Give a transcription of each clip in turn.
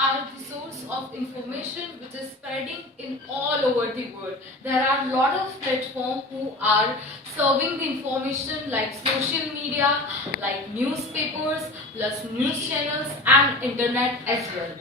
are the source of information which is spreading in all over the world. There are a lot of platforms who are serving the information like social media, like newspapers, plus news channels and internet as well.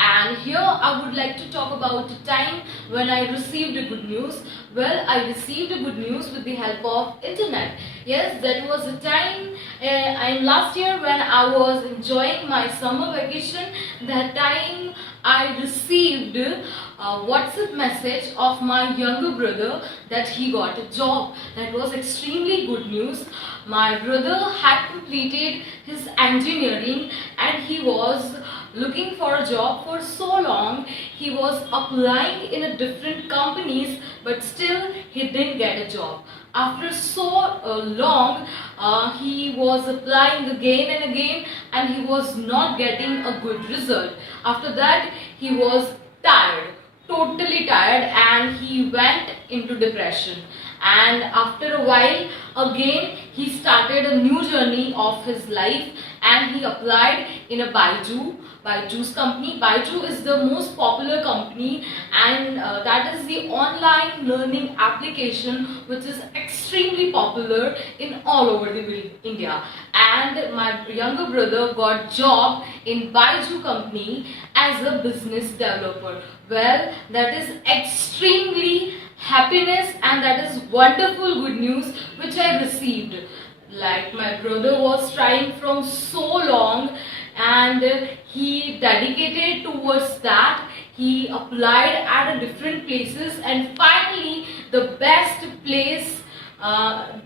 And here I would like to talk about the time when I received a good news. Well, I received a good news with the help of internet. Yes, that was a time in last year when I was enjoying my summer vacation. That time I received a WhatsApp message of my younger brother that he got a job. That was extremely good news. My brother had completed his engineering and he was looking for a job for so long. He was applying in a different companies, but still he didn't get a job. After so long, he was applying again and again and he was not getting a good result. After that, he was tired, totally tired, and he went into depression. And after a while, again he started a new journey of his life and he applied in a Byju's company. Byju is the most popular company, and that is the online learning application which is extremely popular in all over the India. And my younger brother got job in Byju company as a business developer. Well, that is extremely happiness and that is wonderful good news which I received. Like, my brother was trying from so long and he dedicated towards that. He applied at different places and finally the best place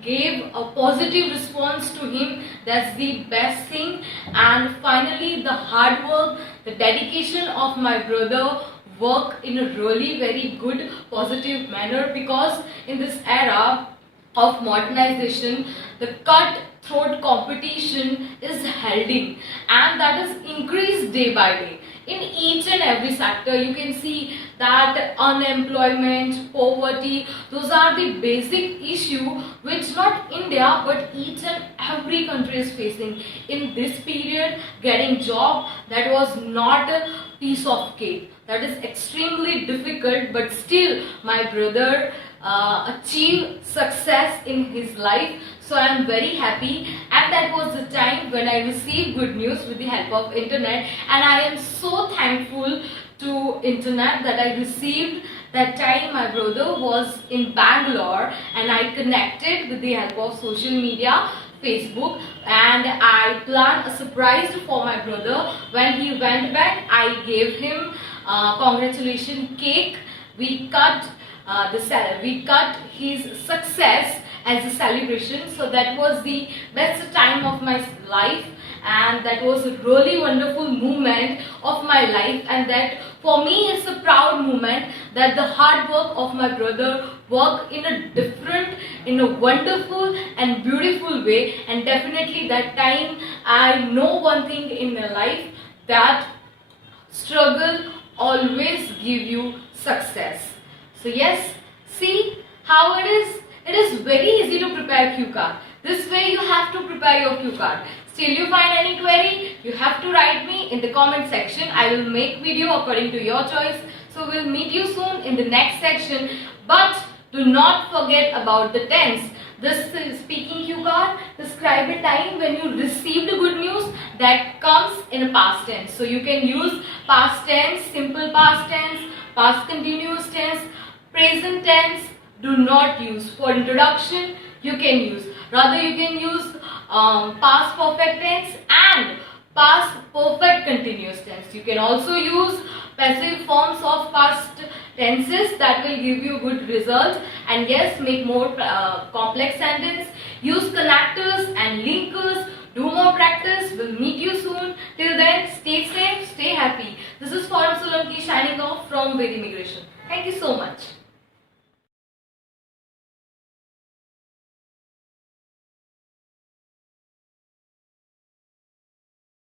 gave a positive response to him. That's the best thing. And finally the hard work, the dedication of my brother work in a really very good positive manner, because in this era of modernization the cutthroat competition is holding and that is increased day by day. In each and every sector you can see that unemployment, poverty, those are the basic issue which not India but each and every country is facing. In this period, getting job, that was not a piece of cake. That is extremely difficult, but still my brother achieved success in his life. So I am very happy, and that was the time when I received good news with the help of internet, and I am so thankful to internet that I received. That time my brother was in Bangalore and I connected with the help of social media, Facebook, and I planned a surprise for my brother. When he went back, I gave him congratulation cake. We cut his success as a celebration. So that was the best time of my life, and that was a really wonderful moment of my life, and that for me is a proud moment that the hard work of my brother worked in a wonderful and beautiful way. And definitely that time I know one thing in my life, that struggle always give you success. So yes, see how it is. It is very easy to prepare cue card. This way you have to prepare your cue card. Still you find any query, you have to write me in the comment section. I will make video according to your choice. So we'll meet you soon in the next section. But do not forget about the tense. This is speaking cue card. Describe a time when you received good news that comes in a past tense. So you can use past tense, simple past tense, past continuous tense, present tense. Do not use. For introduction you can use. Rather you can use past perfect tense and past perfect continuous tense. You can also use passive forms of past tenses that will give you good result. And yes, make more complex sentence. Use connectors and linkers. Do more practice. We'll meet you soon. Till then, stay safe, stay happy. This is Forum Solanki signing off from Ved Immigration. Thank you so much.